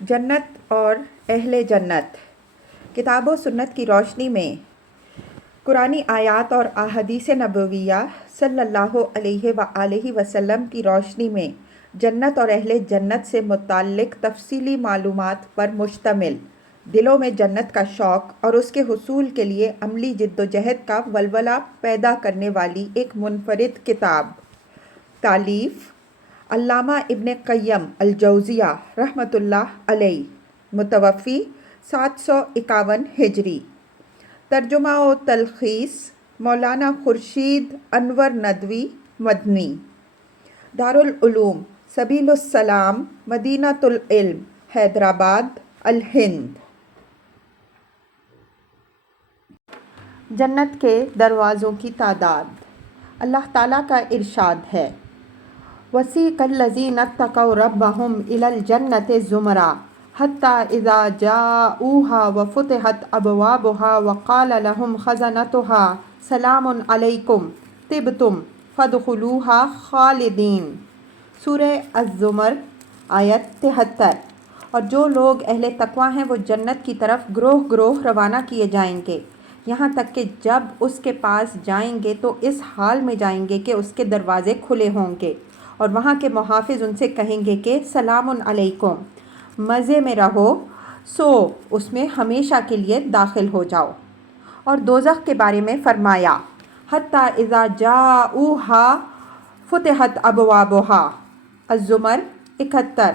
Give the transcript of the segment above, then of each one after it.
جنت اور اہل جنت۔ کتاب و سنت کی روشنی میں قرآنی آیات اور احادیث نبویہ صلی اللہ علیہ وآلہ وسلم کی روشنی میں جنت اور اہل جنت سے متعلق تفصیلی معلومات پر مشتمل دلوں میں جنت کا شوق اور اس کے حصول کے لیے عملی جد و جہد کا ولولہ پیدا کرنے والی ایک منفرد کتاب۔ تالیف علامہ ابن قیم الجوزیہ رحمۃ اللہ علیہ، متوفی 751 ہجری۔ ترجمہ و تلخیص مولانا خورشید انور ندوی مدنی، دارالعلوم سبیل السلام، مدینۃ العلم، حیدرآباد، الہند۔ جنت کے دروازوں کی تعداد۔ اللہ تعالیٰ کا ارشاد ہے، وَسِیقَ الَّذِینَ اتَّقَوْا رَبَّهُمْ إِلَى الْجَنَّةِ زُمَرًا حَتَّىٰ إِذَا جَاءُوهَا وَفُتِحَتْ أَبْوَابُهَا وَقَالَ لَهُمْ خَزَنَتُهَا سَلَامٌ عَلَيْكُمْ طِبْتُمْ فَادْخُلُوهَا خَالِدِينَ۔ سورہ الزمر آیت 73۔ اور جو لوگ اہل تقویٰ ہیں وہ جنت کی طرف گروہ گروہ روانہ کیے جائیں گے، یہاں تک کہ جب اس کے پاس جائیں گے تو اس حال میں جائیں گے کہ اس کے دروازے کھلے ہوں گے، اور وہاں کے محافظ ان سے کہیں گے کہ سلام علیکم، مزے میں رہو، سو اس میں ہمیشہ کے لیے داخل ہو جاؤ۔ اور دوزخ کے بارے میں فرمایا، حتیٰ اذا جاؤہا فتحت ابوابہا، الزمر 71۔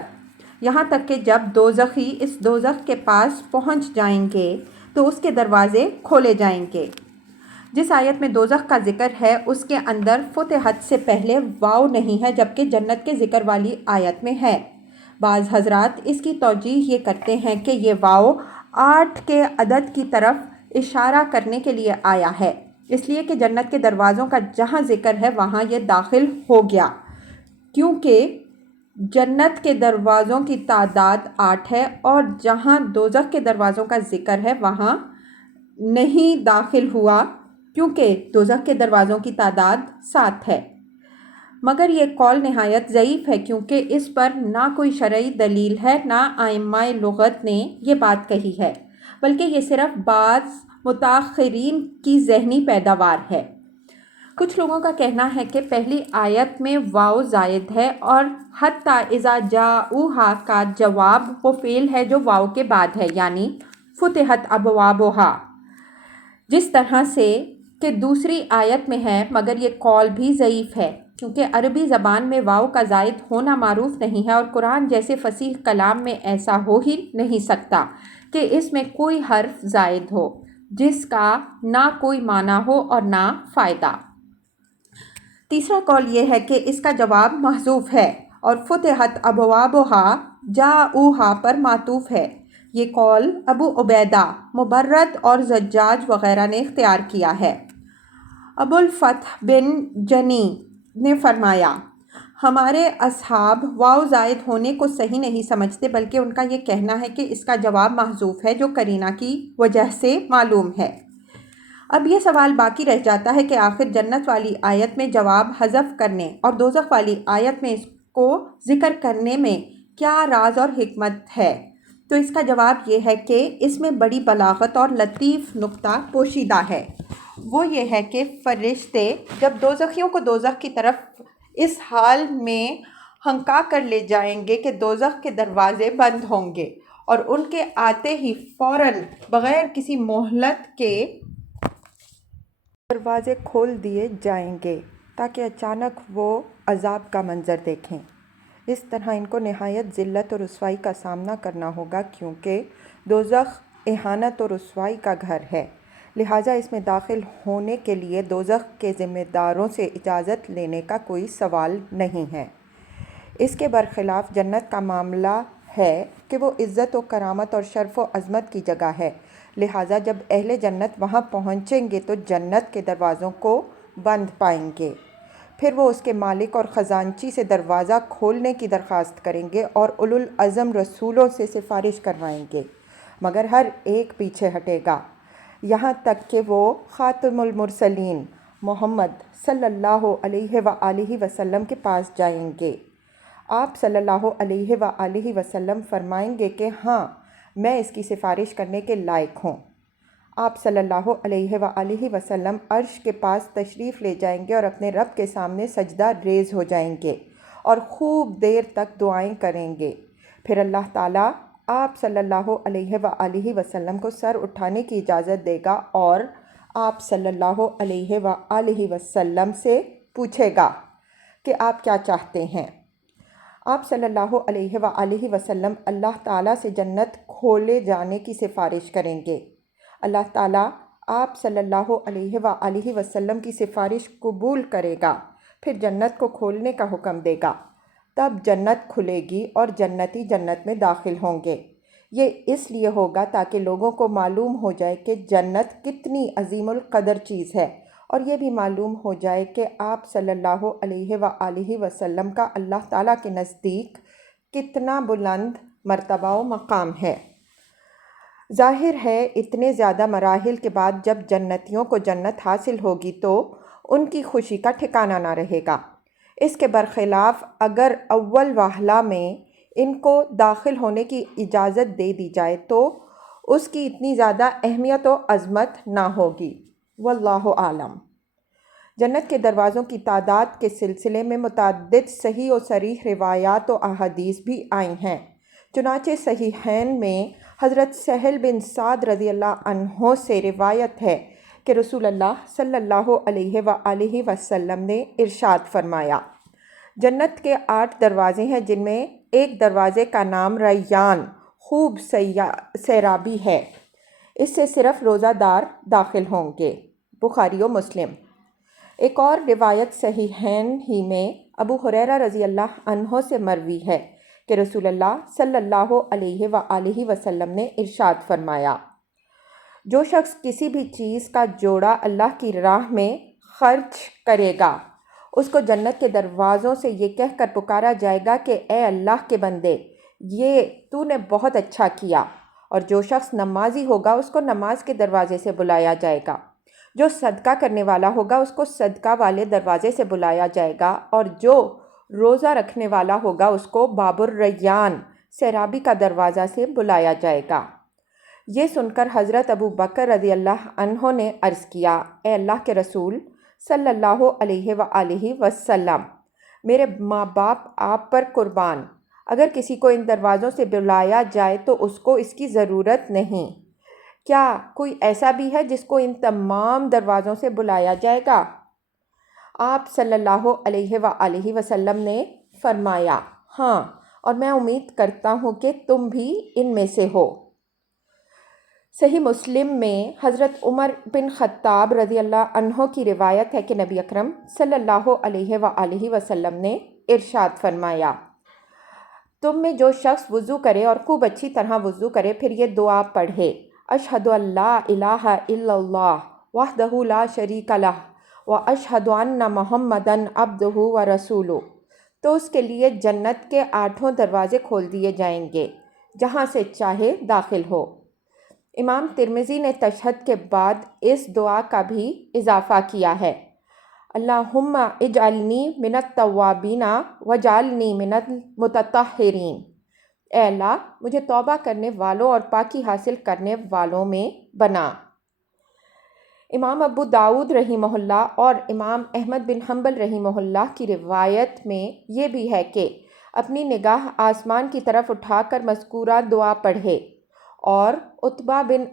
یہاں تک کہ جب دوزخی اس دوزخ کے پاس پہنچ جائیں گے تو اس کے دروازے کھولے جائیں گے۔ جس آیت میں دوزخ کا ذکر ہے اس کے اندر فتحت سے پہلے واو نہیں ہے، جبکہ جنت کے ذکر والی آیت میں ہے۔ بعض حضرات اس کی توجیہ یہ کرتے ہیں کہ یہ واو 8 کے عدد کی طرف اشارہ کرنے کے لیے آیا ہے، اس لیے کہ جنت کے دروازوں کا جہاں ذکر ہے وہاں یہ داخل ہو گیا، کیونکہ جنت کے دروازوں کی تعداد 8 ہے اور جہاں دوزخ کے دروازوں کا ذکر ہے وہاں نہیں داخل ہوا، کیونکہ دوزخ کے دروازوں کی تعداد 7 ہے۔ مگر یہ قول نہایت ضعیف ہے، کیونکہ اس پر نہ کوئی شرعی دلیل ہے، نہ ائمہ لغت نے یہ بات کہی ہے، بلکہ یہ صرف بعض متاخرین کی ذہنی پیداوار ہے۔ کچھ لوگوں کا کہنا ہے کہ پہلی آیت میں واو زائد ہے اور حتیٰ اذا جاؤہا کا جواب وہ فعل ہے جو واو کے بعد ہے، یعنی فتحت ابوابہا، جس طرح سے کہ دوسری آیت میں ہے، مگر یہ قول بھی ضعیف ہے، کیونکہ عربی زبان میں واو کا زائد ہونا معروف نہیں ہے، اور قرآن جیسے فصیح کلام میں ایسا ہو ہی نہیں سکتا کہ اس میں کوئی حرف زائد ہو جس کا نہ کوئی معنی ہو اور نہ فائدہ۔ تیسرا قول یہ ہے کہ اس کا جواب محذوف ہے اور فتحت ابوابہا جاؤہا پر معطوف ہے۔ یہ قول ابو عبیدہ، مبرد اور زجاج وغیرہ نے اختیار کیا ہے۔ ابو الفتح بن جنی نے فرمایا، ہمارے اصحاب واو زائد ہونے کو صحیح نہیں سمجھتے، بلکہ ان کا یہ کہنا ہے کہ اس کا جواب محذوف ہے، جو قرینہ کی وجہ سے معلوم ہے۔ اب یہ سوال باقی رہ جاتا ہے کہ آخر جنت والی آیت میں جواب حذف کرنے اور دوزخ والی آیت میں اس کو ذکر کرنے میں کیا راز اور حکمت ہے؟ تو اس کا جواب یہ ہے کہ اس میں بڑی بلاغت اور لطیف نکتہ پوشیدہ ہے۔ وہ یہ ہے کہ فرشتے جب دوزخیوں کو دوزخ کی طرف اس حال میں ہنکا کر لے جائیں گے کہ دوزخ کے دروازے بند ہوں گے، اور ان کے آتے ہی فوراً بغیر کسی مہلت کے دروازے کھول دیے جائیں گے تاکہ اچانک وہ عذاب کا منظر دیکھیں۔ اس طرح ان کو نہایت ذلت اور رسوائی کا سامنا کرنا ہوگا، کیونکہ دوزخ اہانت اور رسوائی کا گھر ہے، لہٰذا اس میں داخل ہونے کے لیے دوزخ کے ذمہ داروں سے اجازت لینے کا کوئی سوال نہیں ہے۔ اس کے برخلاف جنت کا معاملہ ہے کہ وہ عزت و کرامت اور شرف و عظمت کی جگہ ہے، لہٰذا جب اہل جنت وہاں پہنچیں گے تو جنت کے دروازوں کو بند پائیں گے، پھر وہ اس کے مالک اور خزانچی سے دروازہ کھولنے کی درخواست کریں گے اور اولو العزم رسولوں سے سفارش کروائیں گے، مگر ہر ایک پیچھے ہٹے گا، یہاں تک کہ وہ خاتم المرسلین محمد صلی اللہ علیہ وآلہ وسلم کے پاس جائیں گے۔ آپ صلی اللہ علیہ وآلہ وسلم فرمائیں گے کہ ہاں میں اس کی سفارش کرنے کے لائق ہوں۔ آپ صلی اللہ علیہ وآلہ وسلم عرش کے پاس تشریف لے جائیں گے اور اپنے رب کے سامنے سجدہ ریز ہو جائیں گے اور خوب دیر تک دعائیں کریں گے۔ پھر اللہ تعالیٰ آپ صلی اللہ علیہ وآلہ وسلم کو سر اٹھانے کی اجازت دے گا اور آپ صلی اللہ علیہ وآلہ وسلم سے پوچھے گا کہ آپ کیا چاہتے ہیں۔ آپ صلی اللہ علیہ وآلہ وسلم اللہ تعالیٰ سے جنت کھولے جانے کی سفارش کریں گے۔ اللہ تعالیٰ آپ صلی اللہ علیہ وآلہ وسلم کی سفارش قبول کرے گا، پھر جنت کو کھولنے کا حکم دے گا، تب جنت کھلے گی اور جنتی جنت میں داخل ہوں گے۔ یہ اس لیے ہوگا تاکہ لوگوں کو معلوم ہو جائے کہ جنت کتنی عظیم القدر چیز ہے، اور یہ بھی معلوم ہو جائے کہ آپ صلی اللہ علیہ وآلہ وسلم کا اللہ تعالیٰ کے نزدیک کتنا بلند مرتبہ و مقام ہے۔ ظاہر ہے اتنے زیادہ مراحل کے بعد جب جنتیوں کو جنت حاصل ہوگی تو ان کی خوشی کا ٹھکانہ نہ رہے گا۔ اس کے برخلاف اگر اول وہلہ میں ان کو داخل ہونے کی اجازت دے دی جائے تو اس کی اتنی زیادہ اہمیت و عظمت نہ ہوگی۔ واللہ عالم۔ جنت کے دروازوں کی تعداد کے سلسلے میں متعدد صحیح و صریح روایات و احادیث بھی آئی ہیں۔ چنانچہ صحیحین میں حضرت سہل بن سعد رضی اللہ عنہ سے روایت ہے کہ رسول اللہ صلی اللہ علیہ وآلہ وسلم نے ارشاد فرمایا، جنت کے 8 دروازے ہیں جن میں ایک دروازے کا نام ریان خوب سیرابی ہے، اس سے صرف روزہ دار داخل ہوں گے۔ بخاری و مسلم۔ ایک اور روایت صحیحین ہی میں ابو ہریرہ رضی اللہ عنہ سے مروی ہے کہ رسول اللہ صلی اللہ علیہ وآلہ وسلم نے ارشاد فرمایا، جو شخص کسی بھی چیز کا جوڑا اللہ کی راہ میں خرچ کرے گا اس کو جنت کے دروازوں سے یہ کہہ کر پکارا جائے گا کہ اے اللہ کے بندے، یہ تو نے بہت اچھا کیا۔ اور جو شخص نمازی ہوگا اس کو نماز کے دروازے سے بلایا جائے گا، جو صدقہ کرنے والا ہوگا اس کو صدقہ والے دروازے سے بلایا جائے گا، اور جو روزہ رکھنے والا ہوگا اس کو باب الریان سیرابی کا دروازہ سے بلایا جائے گا۔ یہ سن کر حضرت ابو بکر رضی اللہ عنہ نے عرض کیا، اے اللہ کے رسول صلی اللہ علیہ وآلہ وسلم، میرے ماں باپ آپ پر قربان، اگر کسی کو ان دروازوں سے بلایا جائے تو اس کو اس کی ضرورت نہیں، کیا کوئی ایسا بھی ہے جس کو ان تمام دروازوں سے بلایا جائے گا؟ آپ صلی اللہ علیہ وآلہ وسلم نے فرمایا، ہاں، اور میں امید کرتا ہوں کہ تم بھی ان میں سے ہو۔ صحیح مسلم میں حضرت عمر بن خطاب رضی اللہ عنہ کی روایت ہے کہ نبی اکرم صلی اللہ علیہ وآلہ وسلم نے ارشاد فرمایا، تم میں جو شخص وضو کرے اور خوب اچھی طرح وضو کرے پھر یہ دعا پڑھے، اشہد ان لا الہ الا اللہ وحدہ لا شریک لہ واشہد ان محمدًا عبدہ ورسولہ، تو اس کے لیے جنت کے 8 دروازے کھول دیے جائیں گے، جہاں سے چاہے داخل ہو۔ امام ترمذی نے تشہد کے بعد اس دعا کا بھی اضافہ کیا ہے، اللہم اجعلنی من التوابین واجعلنی من المتطہرین، اے اللہ مجھے توبہ کرنے والوں اور پاکی حاصل کرنے والوں میں بنا۔ امام ابو داؤد رحمہ اللہ اور امام احمد بن حنبل رحمہ اللہ کی روایت میں یہ بھی ہے کہ اپنی نگاہ آسمان کی طرف اٹھا کر مذکورہ دعا پڑھے، اور عتبہ بن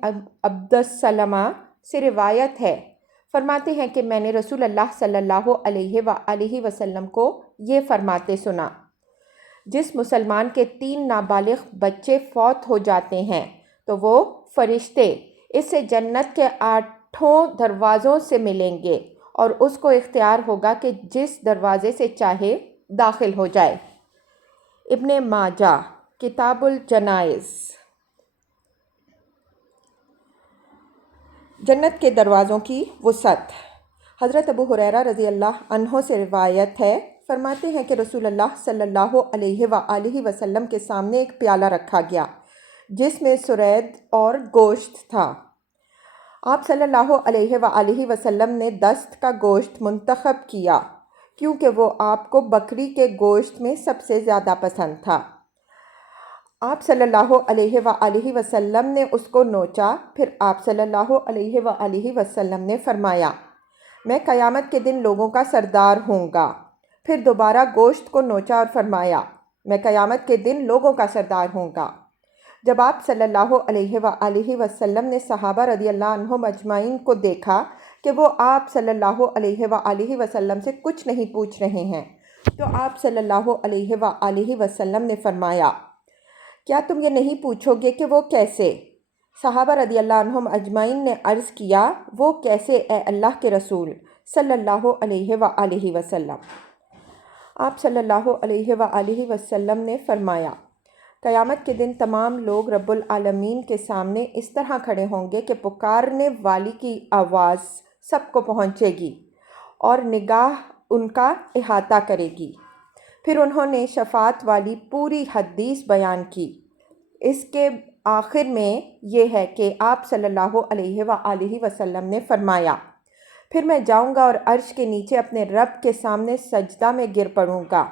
عبدالسلمہ سے روایت ہے، فرماتے ہیں کہ میں نے رسول اللہ صلی اللہ علیہ وآلہ وسلم کو یہ فرماتے سنا، جس مسلمان کے 3 نابالغ بچے فوت ہو جاتے ہیں تو وہ فرشتے اس سے جنت کے 8 دروازوں سے ملیں گے اور اس کو اختیار ہوگا کہ جس دروازے سے چاہے داخل ہو جائے۔ ابن ماجہ کتاب الجنائز۔ جنت کے دروازوں کی وسعت۔ حضرت ابو ہریرہ رضی اللہ عنہ سے روایت ہے، فرماتے ہیں کہ رسول اللہ صلی اللہ علیہ وآلہ وسلم کے سامنے ایک پیالہ رکھا گیا جس میں سرید اور گوشت تھا۔ آپ صلی اللہ علیہ وآلہ وسلم نے دست کا گوشت منتخب کیا کیونکہ وہ آپ کو بکری کے گوشت میں سب سے زیادہ پسند تھا۔ آپ صلی اللہ علیہ وآلہ وسلم نے اس کو نوچا، پھر آپ صلی اللہ علیہ وآلہ وسلم نے فرمایا، میں قیامت کے دن لوگوں کا سردار ہوں گا۔ پھر دوبارہ گوشت کو نوچا اور فرمایا، میں قیامت کے دن لوگوں کا سردار ہوں گا۔ جب آپ صلی اللہ علیہ وآلہ وسلم نے صحابہ رضی اللہ عنہم اجمعین کو دیکھا کہ وہ آپ صلی اللہ علیہ وآلہ وسلم سے کچھ نہیں پوچھ رہے ہیں، تو آپ صلی اللہ علیہ وآلہ وسلم نے فرمایا، کیا تم یہ نہیں پوچھو گے کہ وہ کیسے؟ صحابہ رضی اللہ عنہم اجمعین نے عرض کیا، وہ کیسے اے اللہ کے رسول صلی اللہ علیہ وآلہ وسلم؟ آپ صلی اللہ علیہ وآلہ وسلم نے فرمایا، قیامت کے دن تمام لوگ رب العالمین کے سامنے اس طرح کھڑے ہوں گے کہ پکارنے والی کی آواز سب کو پہنچے گی اور نگاہ ان کا احاطہ کرے گی۔ پھر انہوں نے شفاعت والی پوری حدیث بیان کی۔ اس کے آخر میں یہ ہے کہ آپ صلی اللہ علیہ وآلہ وسلم نے فرمایا، پھر میں جاؤں گا اور عرش کے نیچے اپنے رب کے سامنے سجدہ میں گر پڑوں گا۔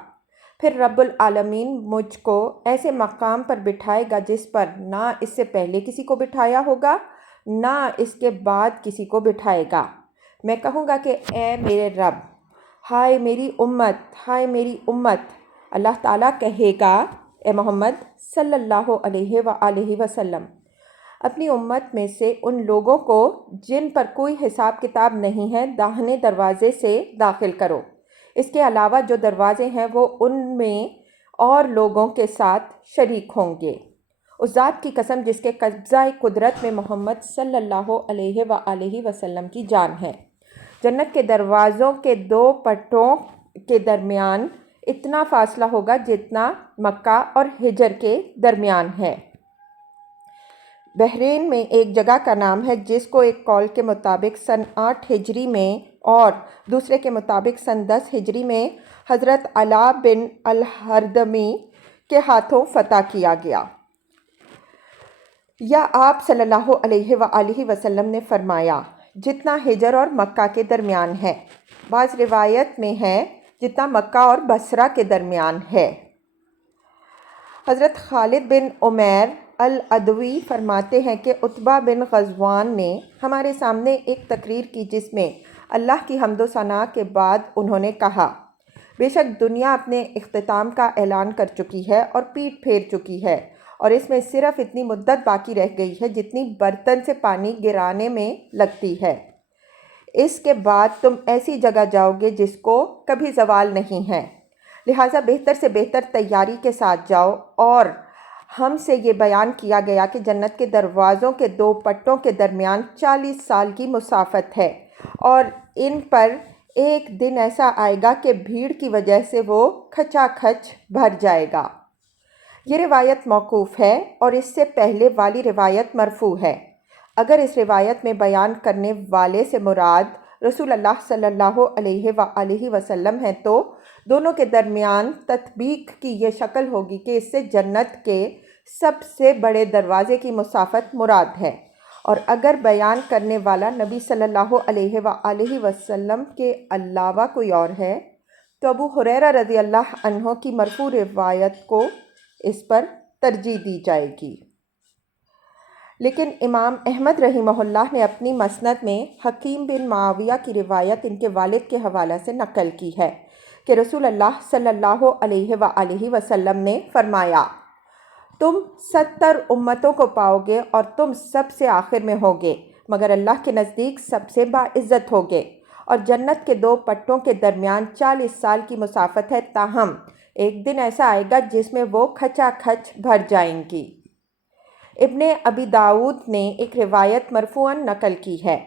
پھر رب العالمین مجھ کو ایسے مقام پر بٹھائے گا جس پر نہ اس سے پہلے کسی کو بٹھایا ہوگا، نہ اس کے بعد کسی کو بٹھائے گا۔ میں کہوں گا کہ اے میرے رب، ہائے میری امت، ہائے میری امت۔ اللہ تعالیٰ کہے گا، اے محمد صلی اللہ علیہ وآلہ وسلم، اپنی امت میں سے ان لوگوں کو جن پر کوئی حساب کتاب نہیں ہے داہنے دروازے سے داخل کرو۔ اس کے علاوہ جو دروازے ہیں وہ ان میں اور لوگوں کے ساتھ شریک ہوں گے۔ اس ذات کی قسم جس کے قبضہ قدرت میں محمد صلی اللہ علیہ وآلہ وسلم کی جان ہے، جنت کے دروازوں کے دو پٹوں کے درمیان اتنا فاصلہ ہوگا جتنا مکہ اور ہجر کے درمیان ہے۔ بحرین میں ایک جگہ کا نام ہے جس کو ایک قول کے مطابق سن 8 ہجری میں اور دوسرے کے مطابق سن 10 ہجری میں حضرت علا بن الحردمی کے ہاتھوں فتح کیا گیا۔ یا آپ صلی اللہ علیہ وآلہ وسلم نے فرمایا، جتنا ہجر اور مکہ کے درمیان ہے، بعض روایت میں ہے جتنا مکہ اور بصرہ کے درمیان ہے۔ حضرت خالد بن عمیر العدوی فرماتے ہیں کہ عتبہ بن غزوان نے ہمارے سامنے ایک تقریر کی جس میں اللہ کی حمد و ثنا کے بعد انہوں نے کہا، بے شک دنیا اپنے اختتام کا اعلان کر چکی ہے اور پیٹھ پھیر چکی ہے، اور اس میں صرف اتنی مدت باقی رہ گئی ہے جتنی برتن سے پانی گرانے میں لگتی ہے۔ اس کے بعد تم ایسی جگہ جاؤ گے جس کو کبھی زوال نہیں ہے، لہٰذا بہتر سے بہتر تیاری کے ساتھ جاؤ۔ اور ہم سے یہ بیان کیا گیا کہ جنت کے دروازوں کے دو پٹوں کے درمیان 40 سال کی مسافت ہے، اور ان پر ایک دن ایسا آئے گا کہ بھیڑ کی وجہ سے وہ کھچا کھچ بھر جائے گا۔ یہ روایت موقوف ہے اور اس سے پہلے والی روایت مرفوع ہے۔ اگر اس روایت میں بیان کرنے والے سے مراد رسول اللہ صلی اللہ علیہ وآلہ وسلم ہے تو دونوں کے درمیان تطبیق کی یہ شکل ہوگی کہ اس سے جنت کے سب سے بڑے دروازے کی مسافت مراد ہے، اور اگر بیان کرنے والا نبی صلی اللہ علیہ وآلہ وسلم کے علاوہ کوئی اور ہے تو ابو ہریرہ رضی اللہ عنہ کی مرفوع روایت کو اس پر ترجیح دی جائے گی۔ لیکن امام احمد رحمہ اللہ نے اپنی مسند میں حکیم بن معاویہ کی روایت ان کے والد کے حوالہ سے نقل کی ہے کہ رسول اللہ صلی اللہ علیہ وآلہ وسلم نے فرمایا، تم 70 امتوں کو پاؤ گے اور تم سب سے آخر میں ہوگے، مگر اللہ کے نزدیک سب سے باعزت ہوگے، اور جنت کے دو پٹوں کے درمیان 40 سال کی مسافت ہے، تاہم ایک دن ایسا آئے گا جس میں وہ کھچا کھچ بھر جائیں گی۔ ابن ابی داؤد نے ایک روایت مرفوعاً نقل کی ہے،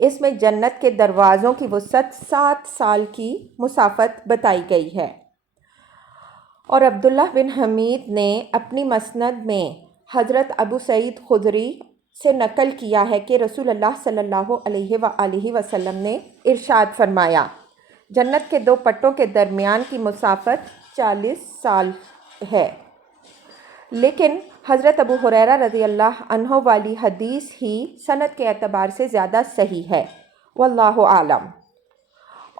اس میں جنت کے دروازوں کی وسعت 7 سال کی مسافت بتائی گئی ہے۔ اور عبداللہ بن حمید نے اپنی مسند میں حضرت ابو سعید خدری سے نقل کیا ہے کہ رسول اللہ صلی اللہ علیہ وآلہ وسلم نے ارشاد فرمایا، جنت کے دو پٹوں کے درمیان کی مسافت 40 سال ہے۔ لیکن حضرت ابو ہریرہ رضی اللہ عنہ والی حدیث ہی سند کے اعتبار سے زیادہ صحیح ہے، واللہ اعلم۔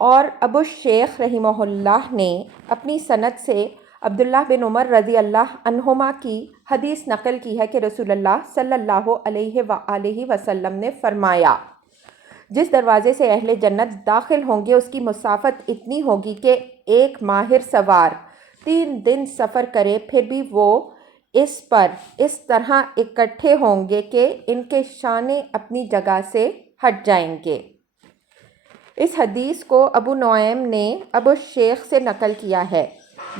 اور ابو الشیخ رحمہ اللہ نے اپنی سند سے عبداللہ بن عمر رضی اللہ عنہما کی حدیث نقل کی ہے کہ رسول اللہ صلی اللہ علیہ وآلہ وسلم نے فرمایا، جس دروازے سے اہل جنت داخل ہوں گے اس کی مسافت اتنی ہوگی کہ ایک ماہر سوار 3 دن سفر کرے، پھر بھی وہ اس پر اس طرح اکٹھے ہوں گے کہ ان کے شانے اپنی جگہ سے ہٹ جائیں گے۔ اس حدیث کو ابو نعیم نے ابو الشیخ سے نقل کیا ہے۔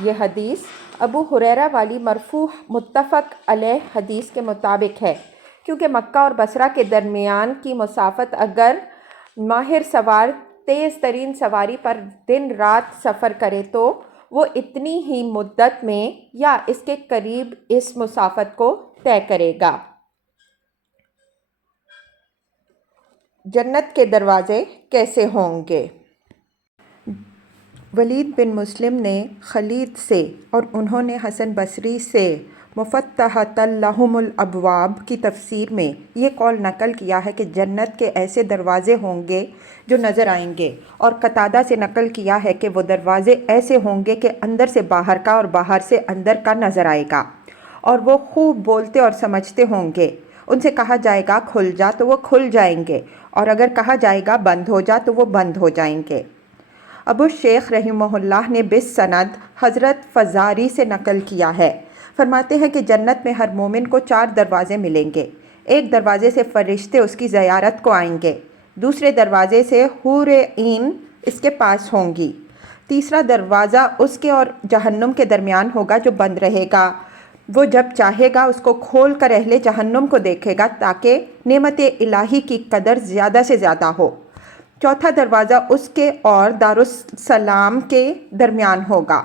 یہ حدیث ابو ہریرہ والی مرفوع متفق علیہ حدیث کے مطابق ہے، کیونکہ مکہ اور بصرہ کے درمیان کی مسافت اگر ماہر سوار تیز ترین سواری پر دن رات سفر کرے تو وہ اتنی ہی مدت میں یا اس کے قریب اس مسافت کو طے کرے گا۔ جنت کے دروازے کیسے ہوں گے؟ ولید بن مسلم نے خالد سے اور انہوں نے حسن بصری سے مفتحۃ لہم الابواب کی تفسیر میں یہ قول نقل کیا ہے کہ جنت کے ایسے دروازے ہوں گے جو نظر آئیں گے، اور قتادہ سے نقل کیا ہے کہ وہ دروازے ایسے ہوں گے کہ اندر سے باہر کا اور باہر سے اندر کا نظر آئے گا، اور وہ خوب بولتے اور سمجھتے ہوں گے۔ ان سے کہا جائے گا کھل جا تو وہ کھل جائیں گے، اور اگر کہا جائے گا بند ہو جا تو وہ بند ہو جائیں گے۔ ابو الشیخ رحمہ اللہ نے بالسند حضرت فزاری سے نقل کیا ہے، فرماتے ہیں کہ جنت میں ہر مومن کو 4 دروازے ملیں گے۔ ایک دروازے سے فرشتے اس کی زیارت کو آئیں گے، دوسرے دروازے سے حور عین اس کے پاس ہوں گی، تیسرا دروازہ اس کے اور جہنم کے درمیان ہوگا جو بند رہے گا، وہ جب چاہے گا اس کو کھول کر اہل جہنم کو دیکھے گا تاکہ نعمت الہی کی قدر زیادہ سے زیادہ ہو، چوتھا دروازہ اس کے اور دارالسلام کے درمیان ہوگا،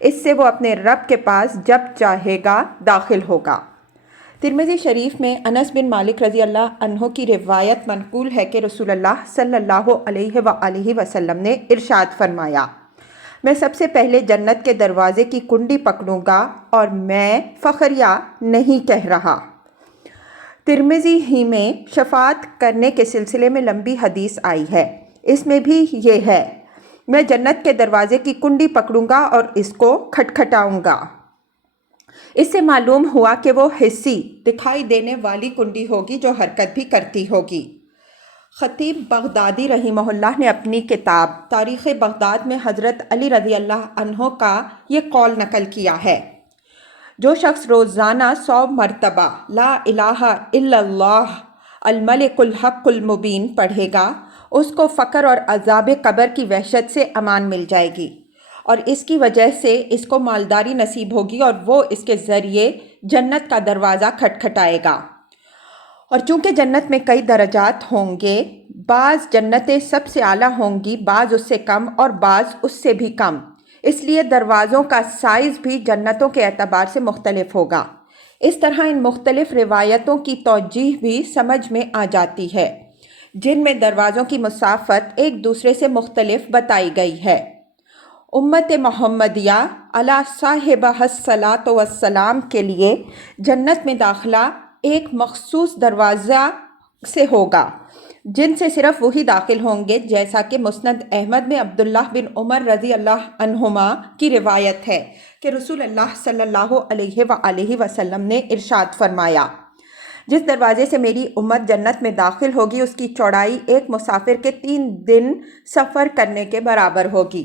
اس سے وہ اپنے رب کے پاس جب چاہے گا داخل ہوگا۔ ترمذی شریف میں انس بن مالک رضی اللہ عنہ کی روایت منقول ہے کہ رسول اللہ صلی اللہ علیہ وآلہ وسلم نے ارشاد فرمایا، میں سب سے پہلے جنت کے دروازے کی کنڈی پکڑوں گا، اور میں فخریہ نہیں کہہ رہا۔ ترمذی ہی میں شفاعت کرنے کے سلسلے میں لمبی حدیث آئی ہے، اس میں بھی یہ ہے، میں جنت کے دروازے کی کنڈی پکڑوں گا اور اس کو کھٹکھٹاؤں گا۔ اس سے معلوم ہوا کہ وہ حسی دکھائی دینے والی کنڈی ہوگی جو حرکت بھی کرتی ہوگی۔ خطیب بغدادی رحمہ اللہ نے اپنی کتاب تاریخ بغداد میں حضرت علی رضی اللہ عنہ کا یہ قول نقل کیا ہے، جو شخص روزانہ 100 مرتبہ لا الہ الا اللہ الملک الحق المبین پڑھے گا، اس کو فقر اور عذاب قبر کی وحشت سے امان مل جائے گی، اور اس کی وجہ سے اس کو مالداری نصیب ہوگی اور وہ اس کے ذریعے جنت کا دروازہ کھٹکھٹائے گا۔ اور چونکہ جنت میں کئی درجات ہوں گے، بعض جنتیں سب سے اعلیٰ ہوں گی، بعض اس سے کم اور بعض اس سے بھی کم، اس لیے دروازوں کا سائز بھی جنتوں کے اعتبار سے مختلف ہوگا۔ اس طرح ان مختلف روایتوں کی توجیہ بھی سمجھ میں آ جاتی ہے، جن میں دروازوں کی مسافت ایک دوسرے سے مختلف بتائی گئی ہے۔ امت محمدیہ علی صاحبہ الصلاۃ والسلام کے لیے جنت میں داخلہ ایک مخصوص دروازہ سے ہوگا، جن سے صرف وہی داخل ہوں گے، جیسا کہ مسند احمد میں عبداللہ بن عمر رضی اللہ عنہما کی روایت ہے کہ رسول اللہ صلی اللہ علیہ وآلہ وسلم نے ارشاد فرمایا، جس دروازے سے میری امت جنت میں داخل ہوگی اس کی چوڑائی ایک مسافر کے 3 دن سفر کرنے کے برابر ہوگی،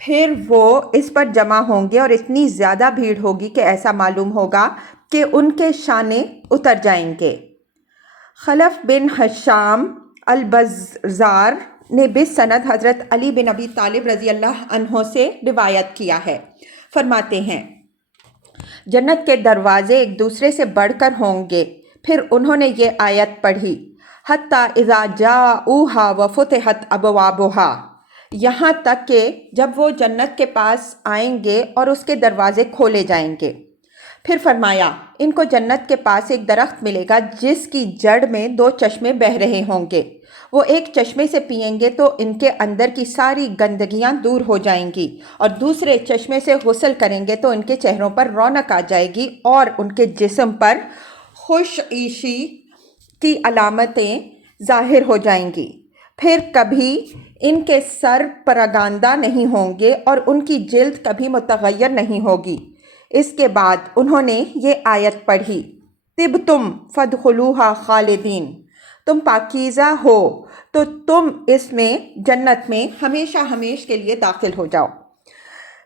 پھر وہ اس پر جمع ہوں گے اور اتنی زیادہ بھیڑ ہوگی کہ ایسا معلوم ہوگا کہ ان کے شانے اتر جائیں گے۔ خلف بن ہشام البزار نے بالسند حضرت علی بن ابی طالب رضی اللہ عنہ سے روایت کیا ہے، فرماتے ہیں، جنت کے دروازے ایک دوسرے سے بڑھ کر ہوں گے، پھر انہوں نے یہ آیت پڑھی، حتی اذا جاؤہا وفتحت ابوابہا، یہاں تک کہ جب وہ جنت کے پاس آئیں گے اور اس کے دروازے کھولے جائیں گے۔ پھر فرمایا، ان کو جنت کے پاس ایک درخت ملے گا جس کی جڑ میں 2 چشمے بہہ رہے ہوں گے، وہ ایک چشمے سے پئیں گے تو ان کے اندر کی ساری گندگیاں دور ہو جائیں گی، اور دوسرے چشمے سے غسل کریں گے تو ان کے چہروں پر رونق آ جائے گی اور ان کے جسم پر خوش عیشی کی علامتیں ظاہر ہو جائیں گی۔ پھر کبھی ان کے سر پراگندہ نہیں ہوں گے اور ان کی جلد کبھی متغیر نہیں ہوگی۔ اس کے بعد انہوں نے یہ آیت پڑھی، طبتم فادخلوہا خالدین، تم پاکیزہ ہو تو تم اس میں جنت میں ہمیشہ ہمیش کے لیے داخل ہو جاؤ۔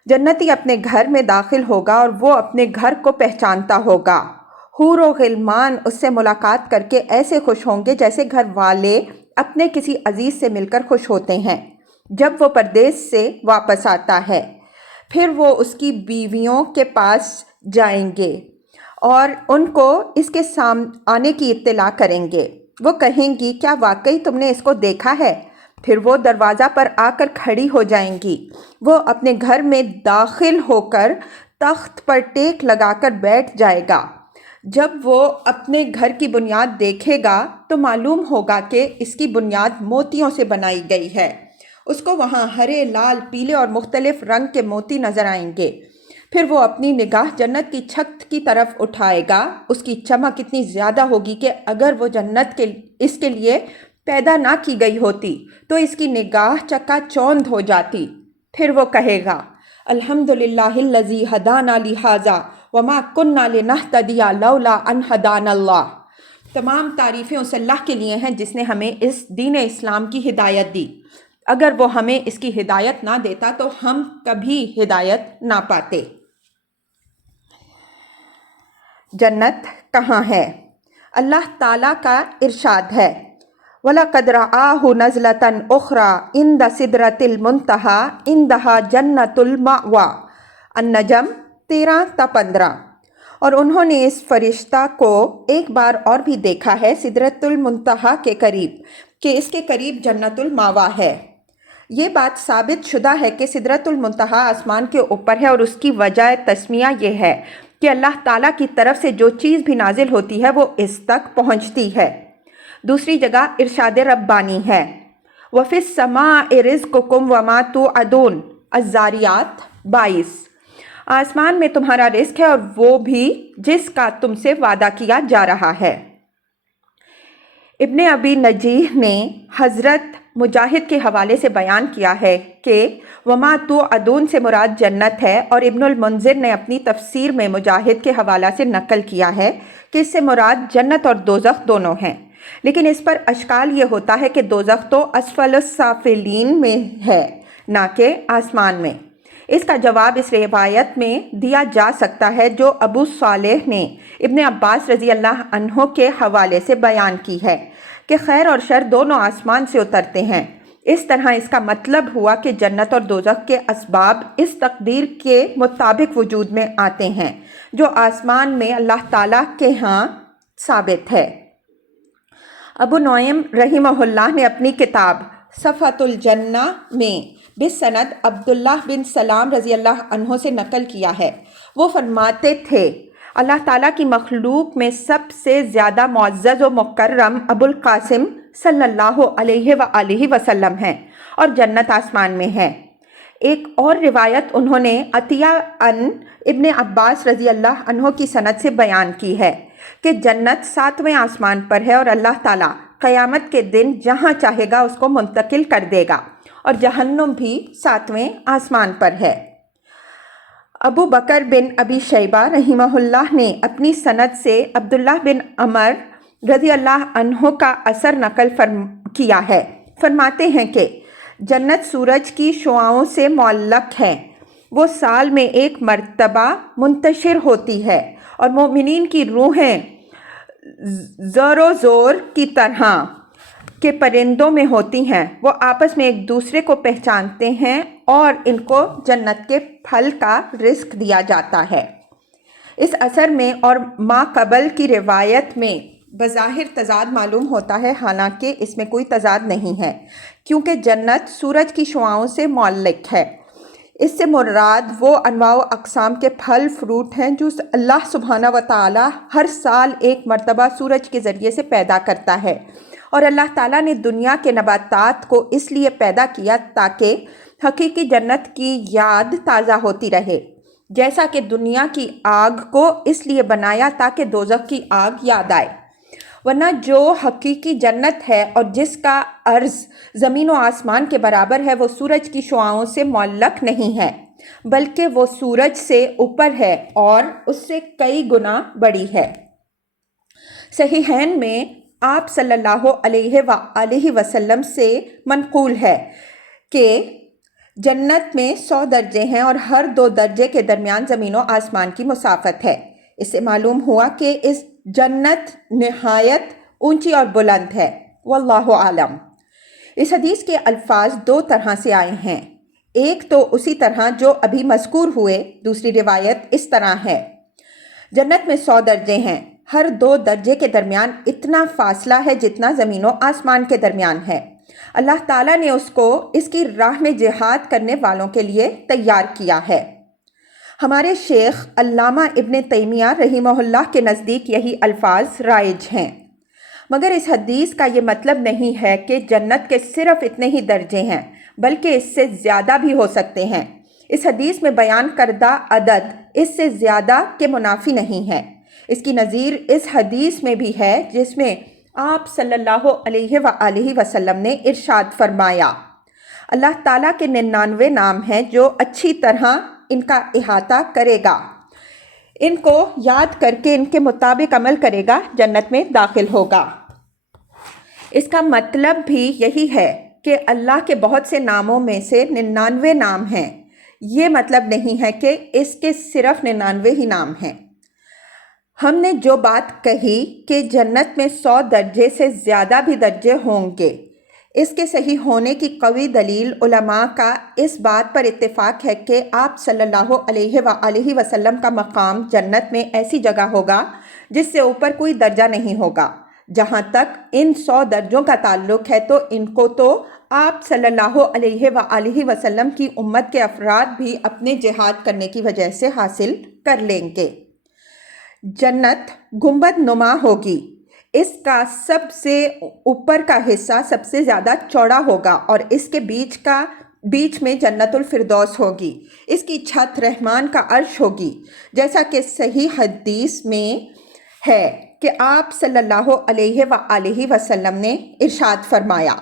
جنتی اپنے گھر میں داخل ہوگا اور وہ اپنے گھر کو پہچانتا ہوگا۔ حور و غلمان اس سے ملاقات کر کے ایسے خوش ہوں گے جیسے گھر والے اپنے کسی عزیز سے مل کر خوش ہوتے ہیں جب وہ پردیس سے واپس آتا ہے۔ پھر وہ اس کی بیویوں کے پاس جائیں گے اور ان کو اس کے آنے کی اطلاع کریں گے۔ وہ کہیں گی، کیا واقعی تم نے اس کو دیکھا ہے؟ پھر وہ دروازہ پر آ کر کھڑی ہو جائیں گی۔ وہ اپنے گھر میں داخل ہو کر تخت پر ٹیک لگا کر بیٹھ جائے گا۔ جب وہ اپنے گھر کی بنیاد دیکھے گا تو معلوم ہوگا کہ اس کی بنیاد موتیوں سے بنائی گئی ہے۔ اس کو وہاں ہرے، لال، پیلے اور مختلف رنگ کے موتی نظر آئیں گے۔ پھر وہ اپنی نگاہ جنت کی چھت کی طرف اٹھائے گا۔ اس کی چمک اتنی زیادہ ہوگی کہ اگر وہ جنت اس کے لیے پیدا نہ کی گئی ہوتی تو اس کی نگاہ چکا چوندھ ہو جاتی۔ پھر وہ کہے گا، الحمدللہ الذی ہدانا لہذا وما کننا لنہتدی لولا ان ہدانا اللہ۔ تمام تعریفیں اس اللہ کے لیے ہیں جس نے ہمیں اس دین اسلام کی ہدایت دی۔ اگر وہ ہمیں اس کی ہدایت نہ دیتا تو ہم کبھی ہدایت نہ پاتے۔ جنت کہاں ہے؟ اللہ تعالیٰ کا ارشاد ہے، وَلَقَدْ رَآهُ نَزْلَةً أُخْرَى عِنْدَ سِدْرَةِ الْمُنتَهَىٰ عِنْدَهَا جَنَّةُ الْمَأْوَىٰ۔ النجم 13-15۔ اور انہوں نے اس فرشتہ کو ایک بار اور بھی دیکھا ہے سدرۃ المنتہا کے قریب، کہ اس کے قریب جنت المأویٰ ہے۔ یہ بات ثابت شدہ ہے کہ سدرۃ المنتہا آسمان کے اوپر ہے، اور اس کی وجہ تسمیہ یہ ہے کہ اللہ تعالیٰ کی طرف سے جو چیز بھی نازل ہوتی ہے وہ اس تک پہنچتی ہے۔ دوسری جگہ ارشاد ربانی ہے، وَفِي السَّمَاءِ رِزْقُكُمْ وَمَا تُوعَدُونَ۔ الذاریات 22۔ آسمان میں تمہارا رزق ہے اور وہ بھی جس کا تم سے وعدہ کیا جا رہا ہے۔ ابن ابی نجیح نے حضرت مجاہد کے حوالے سے بیان کیا ہے کہ وما توعدون سے مراد جنت ہے، اور ابن المنذر نے اپنی تفسیر میں مجاہد کے حوالہ سے نقل کیا ہے کہ اس سے مراد جنت اور دوزخ دونوں ہیں۔ لیکن اس پر اشکال یہ ہوتا ہے کہ دوزخ تو اسفل السافلین میں ہے، نہ کہ آسمان میں۔ اس کا جواب اس روایت میں دیا جا سکتا ہے جو ابو صالح نے ابن عباس رضی اللہ عنہ کے حوالے سے بیان کی ہے کہ خیر اور شر دونوں آسمان سے اترتے ہیں۔ اس طرح اس کا مطلب ہوا کہ جنت اور دوزخ کے اسباب اس تقدیر کے مطابق وجود میں آتے ہیں جو آسمان میں اللہ تعالیٰ کے ہاں ثابت ہے۔ ابو نعیم رحمہ اللہ نے اپنی کتاب صفحۃ الجنہ میں بسند عبداللہ بن سلام رضی اللہ عنہ سے نقل کیا ہے۔ وہ فرماتے تھے، اللہ تعالیٰ کی مخلوق میں سب سے زیادہ معزز و مکرم ابو القاسم صلی اللہ علیہ وآلہ وسلم ہیں، اور جنت آسمان میں ہے۔ ایک اور روایت انہوں نے عطیہ ان ابن عباس رضی اللہ عنہ کی سند سے بیان کی ہے کہ جنت 7ویں آسمان پر ہے، اور اللہ تعالیٰ قیامت کے دن جہاں چاہے گا اس کو منتقل کر دے گا، اور جہنم بھی 7ویں آسمان پر ہے۔ ابو بکر بن ابی شیبہ رحمہ اللہ نے اپنی سند سے عبداللہ بن عمر رضی اللہ عنہ کا اثر نقل کیا ہے۔ فرماتے ہیں کہ جنت سورج کی شعاؤں سے معلق ہے، وہ سال میں ایک مرتبہ منتشر ہوتی ہے، اور مومنین کی روحیں زور و زور کی طرح کے پرندوں میں ہوتی ہیں، وہ آپس میں ایک دوسرے کو پہچانتے ہیں اور ان کو جنت کے پھل کا رزق دیا جاتا ہے۔ اس اثر میں اور ما قبل کی روایت میں بظاہر تضاد معلوم ہوتا ہے، حالانکہ اس میں کوئی تضاد نہیں ہے، کیونکہ جنت سورج کی شعاؤں سے معلق ہے۔ اس سے مراد وہ انواع و اقسام کے پھل فروٹ ہیں جو اللہ سبحانہ و تعالی ہر سال ایک مرتبہ سورج کے ذریعے سے پیدا کرتا ہے، اور اللہ تعالیٰ نے دنیا کے نباتات کو اس لیے پیدا کیا تاکہ حقیقی جنت کی یاد تازہ ہوتی رہے، جیسا کہ دنیا کی آگ کو اس لیے بنایا تاکہ دوزخ کی آگ یاد آئے۔ ورنہ جو حقیقی جنت ہے اور جس کا عرض زمین و آسمان کے برابر ہے وہ سورج کی شعاؤں سے معلق نہیں ہے، بلکہ وہ سورج سے اوپر ہے اور اس سے کئی گنا بڑی ہے۔ صحیحین میں آپ صلی اللہ علیہ وسلم سے منقول ہے کہ جنت میں 100 درجے ہیں اور ہر 2 درجے کے درمیان زمین و آسمان کی مسافت ہے۔ اس سے معلوم ہوا کہ اس جنت نہایت اونچی اور بلند ہے۔ واللہ عالم۔ اس حدیث کے الفاظ 2 طرح سے آئے ہیں، ایک تو اسی طرح جو ابھی مذکور ہوئے، دوسری روایت اس طرح ہے: جنت میں 100 درجے ہیں، ہر 2 درجے کے درمیان اتنا فاصلہ ہے جتنا زمین و آسمان کے درمیان ہے۔ اللہ تعالیٰ نے اس کو اس کی راہ میں جہاد کرنے والوں کے لیے تیار کیا ہے۔ ہمارے شیخ علامہ ابن تیمیہ رحمہ اللہ کے نزدیک یہی الفاظ رائج ہیں، مگر اس حدیث کا یہ مطلب نہیں ہے کہ جنت کے صرف اتنے ہی درجے ہیں، بلکہ اس سے زیادہ بھی ہو سکتے ہیں۔ اس حدیث میں بیان کردہ عدد اس سے زیادہ کے منافی نہیں ہے۔ اس کی نظیر اس حدیث میں بھی ہے جس میں آپ صلی اللہ علیہ وسلم نے ارشاد فرمایا: اللہ تعالیٰ کے 99 نام ہیں جو اچھی طرح ان کا احاطہ کرے گا، ان کو یاد کر کے ان کے مطابق عمل کرے گا، جنت میں داخل ہوگا۔ اس کا مطلب بھی یہی ہے کہ اللہ کے بہت سے ناموں میں سے 99 نام ہیں۔ یہ مطلب نہیں ہے کہ اس کے صرف 99 ہی نام ہیں۔ ہم نے جو بات کہی کہ جنت میں 100 درجے سے زیادہ بھی درجے ہوں گے، اس کے صحیح ہونے کی قوی دلیل علماء کا اس بات پر اتفاق ہے کہ آپ صلی اللہ علیہ وسلم کا مقام جنت میں ایسی جگہ ہوگا جس سے اوپر کوئی درجہ نہیں ہوگا۔ جہاں تک ان 100 درجوں کا تعلق ہے تو ان کو تو آپ صلی اللہ علیہ وسلم کی امت کے افراد بھی اپنے جہاد کرنے کی وجہ سے حاصل کر لیں گے۔ جنت گنبد نما ہوگی، اس کا سب سے اوپر کا حصہ سب سے زیادہ چوڑا ہوگا اور اس کے بیچ میں جنت الفردوس ہوگی۔ اس کی چھت رحمان کا عرش ہوگی، جیسا کہ صحیح حدیث میں ہے کہ آپ صلی اللہ علیہ وسلم نے ارشاد فرمایا: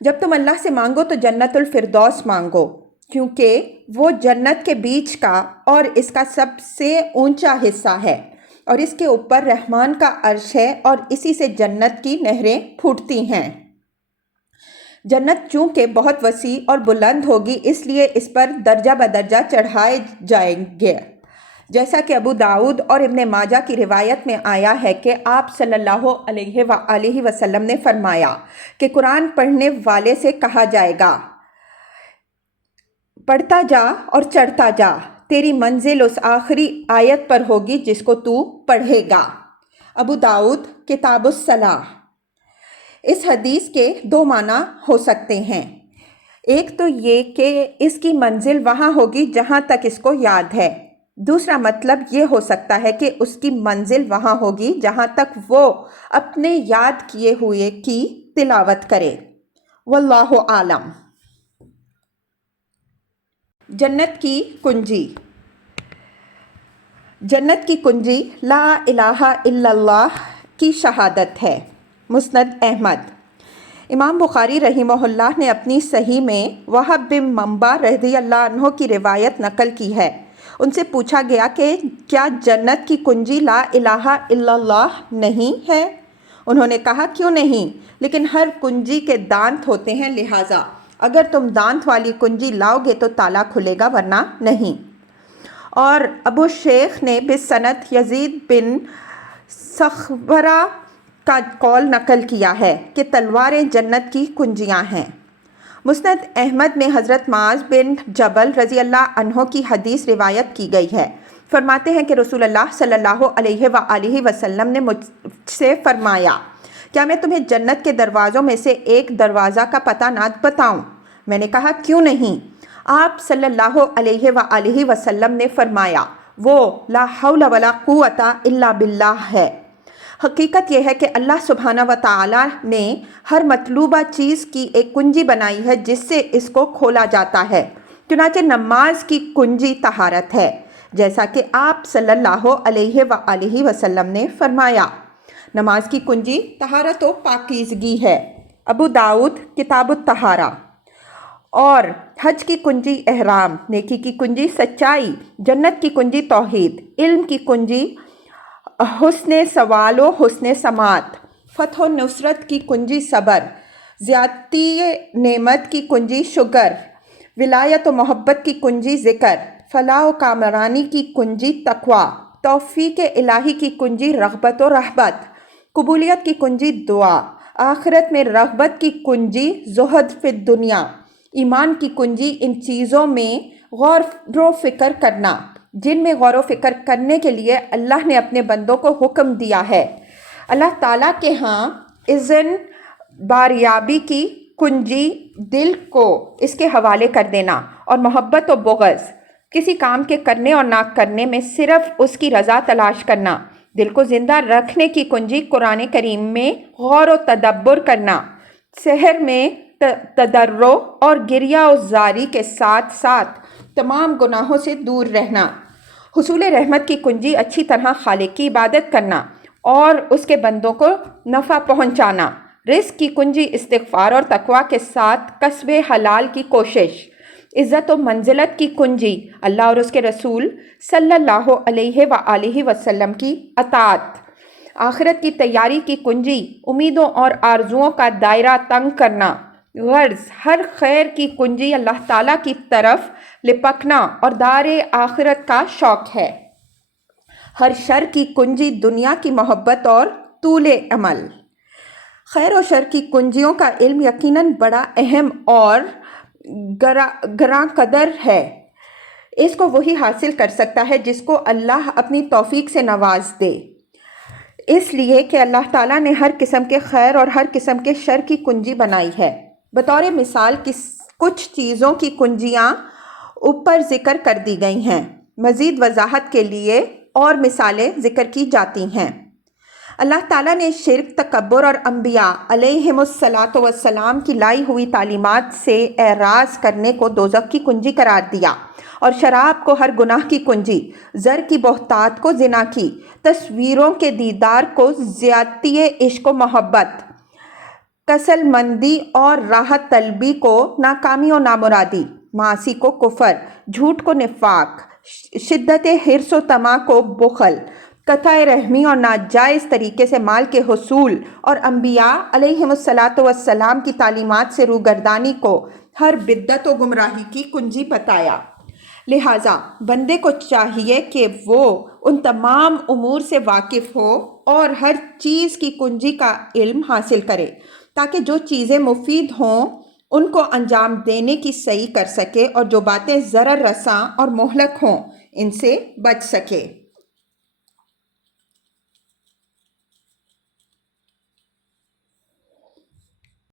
جب تم اللہ سے مانگو تو جنت الفردوس مانگو، کیونکہ وہ جنت کے بیچ کا اور اس کا سب سے اونچا حصہ ہے اور اس کے اوپر رحمان کا عرش ہے اور اسی سے جنت کی نہریں پھوٹتی ہیں۔ جنت چونکہ بہت وسیع اور بلند ہوگی، اس لیے اس پر درجہ بدرجہ چڑھائے جائیں گے، جیسا کہ ابو داؤد اور ابن ماجہ کی روایت میں آیا ہے کہ آپ صلی اللہ علیہ وسلم نے فرمایا کہ قرآن پڑھنے والے سے کہا جائے گا: پڑھتا جا اور چڑھتا جا، تیری منزل اس آخری آیت پر ہوگی جس کو تو پڑھے گا۔ ابو داؤد کتاب الصلاۃ۔ اس حدیث کے 2 معنی ہو سکتے ہیں، ایک تو یہ کہ اس کی منزل وہاں ہوگی جہاں تک اس کو یاد ہے، دوسرا مطلب یہ ہو سکتا ہے کہ اس کی منزل وہاں ہوگی جہاں تک وہ اپنے یاد کیے ہوئے کی تلاوت کرے۔ واللہ عالم۔ جنت کی کنجی۔ جنت کی کنجی لا الہ الا اللہ کی شہادت ہے۔ مسند احمد۔ امام بخاری رحمہ اللہ نے اپنی صحیح میں وہب بن منبع رضی اللہ عنہ کی روایت نقل کی ہے۔ ان سے پوچھا گیا کہ کیا جنت کی کنجی لا الہ الا اللہ نہیں ہے؟ انہوں نے کہا کیوں نہیں، لیکن ہر کنجی کے دانت ہوتے ہیں، لہٰذا اگر تم دانت والی کنجی لاؤ گے تو تالا کھلے گا، ورنہ نہیں۔ اور ابو شیخ نے بسند یزید بن سخبرہ کا قول نقل کیا ہے کہ تلواریں جنت کی کنجیاں ہیں۔ مسند احمد میں حضرت معاذ بن جبل رضی اللہ عنہ کی حدیث روایت کی گئی ہے۔ فرماتے ہیں کہ رسول اللہ صلی اللہ علیہ وسلم نے مجھ سے فرمایا: کیا میں تمہیں جنت کے دروازوں میں سے ایک دروازہ کا پتہ نہ بتاؤں؟ میں نے کہا کیوں نہیں؟ آپ صلی اللہ علیہ وسلم نے فرمایا: وہ لا حول ولا قوت الا باللہ ہے۔ حقیقت یہ ہے کہ اللہ سبحانہ و تعالیٰ نے ہر مطلوبہ چیز کی ایک کنجی بنائی ہے جس سے اس کو کھولا جاتا ہے، چنانچہ نماز کی کنجی طہارت ہے، جیسا کہ آپ صلی اللہ علیہ وسلم نے فرمایا: نماز کی کنجی طہارت و پاکیزگی ہے، ابو داؤد کتاب الطہارہ۔ اور حج کی کنجی احرام، نیکی کی کنجی سچائی، جنت کی کنجی توحید، علم کی کنجی حسن سوال و حسن سماعت، فتح و نصرت کی کنجی صبر، زیادتی نعمت کی کنجی شکر، ولایت و محبت کی کنجی ذکر، فلاح و کامرانی کی کنجی تقوی، توفیق الہی کی کنجی رغبت و رہبت، قبولیت کی کنجی دعا، آخرت میں رغبت کی کنجی زہد فی الدنیا، ایمان کی کنجی ان چیزوں میں غور و فکر کرنا جن میں غور و فکر کرنے کے لیے اللہ نے اپنے بندوں کو حکم دیا ہے۔ اللہ تعالیٰ کے ہاں اذن باریابی کی کنجی دل کو اس کے حوالے کر دینا اور محبت و بغض، کسی کام کے کرنے اور نہ کرنے میں صرف اس کی رضا تلاش کرنا، دل کو زندہ رکھنے کی کنجی قرآن کریم میں غور و تدبر کرنا، سحر میں تضرع اور گریہ و زاری کے ساتھ ساتھ تمام گناہوں سے دور رہنا، حصول رحمت کی کنجی اچھی طرح خالق کی عبادت کرنا اور اس کے بندوں کو نفع پہنچانا، رزق کی کنجی استغفار اور تقوی کے ساتھ کسب حلال کی کوشش، عزت و منزلت کی کنجی اللہ اور اس کے رسول صلی اللہ علیہ وآلہ وسلم کی اطاعت، آخرت کی تیاری کی کنجی امیدوں اور آرزوؤں کا دائرہ تنگ کرنا، غرض ہر خیر کی کنجی اللہ تعالیٰ کی طرف لپکنا اور دار آخرت کا شوق ہے، ہر شر کی کنجی دنیا کی محبت اور طول عمل۔ خیر و شر کی کنجیوں کا علم یقیناً بڑا اہم اور گراں قدر ہے۔ اس کو وہی حاصل کر سکتا ہے جس کو اللہ اپنی توفیق سے نواز دے، اس لیے کہ اللہ تعالیٰ نے ہر قسم کے خیر اور ہر قسم کے شر کی کنجی بنائی ہے۔ بطور مثال کچھ چیزوں کی کنجیاں اوپر ذکر کر دی گئی ہیں، مزید وضاحت کے لیے اور مثالیں ذکر کی جاتی ہیں۔ اللہ تعالیٰ نے شرک، تکبر اور انبیاء علیہم الصلاۃ والسلام کی لائی ہوئی تعلیمات سے اعراض کرنے کو دوزخ کی کنجی قرار دیا، اور شراب کو ہر گناہ کی کنجی، زر کی بہتات کو زنا کی، تصویروں کے دیدار کو زیادتی عشق و محبت، کسل مندی اور راحت طلبی کو ناکامی و نامرادی، معاصی کو کفر، جھوٹ کو نفاق، شدت حرص و طمع کو بخل، قطع رحمی اور ناجائز طریقے سے مال کے حصول، اور انبیاء علیہم الصلاۃ والسلام کی تعلیمات سے روگردانی کو ہر بدعت و گمراہی کی کنجی بتایا۔ لہٰذا بندے کو چاہیے کہ وہ ان تمام امور سے واقف ہو اور ہر چیز کی کنجی کا علم حاصل کرے تاکہ جو چیزیں مفید ہوں ان کو انجام دینے کی صحیح کر سکے اور جو باتیں ضرر رساں اور مہلک ہوں ان سے بچ سکے۔